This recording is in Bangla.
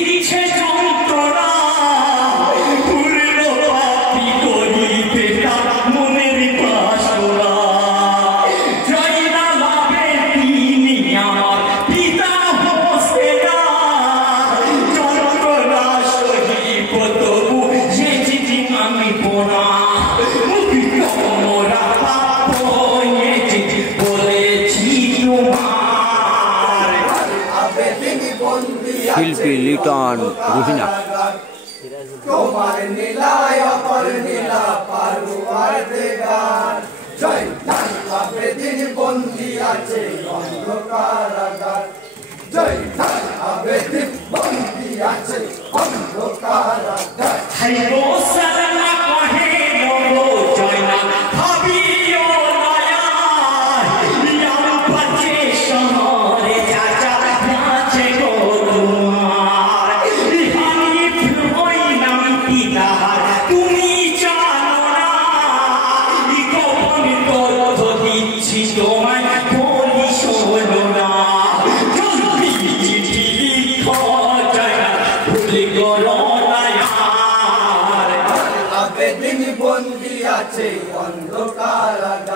ইচ্ছে যন্ত্রণা পূর্ণ পাপি করিতে তার মনের বাসনা জয় না লাভে তিনি আমার পিতা হোসেনা যন্ত্রণা সহিব তবু সে চিঠি আনিব না তোমরা পাপ হয়েছে বলেছি তোমার শিল্পী লিটন রুহিনা তোমার নীলায় অপর নীলা পারুয়ার দেগার জয় আবেদিন বন্দী আছে অন্ধকারাগার জয় আবেদিন বন্দী আছে অন্ধকারাগার হাই গো সালামা কহে গো জয় না ভাবিও নয়া ইয়াম পাচে শহরে চাচা নাচে গো তোমার ইহানি ওই নাম পিতার তুমি জানো না ই গোপন তথ্য দিচ্ছি তোমায় বলি শোনো না জলদি চিঠি লিখো জয় না ভুলে করো না আবেদিন বন্দী আছে অন্ধকারাগার।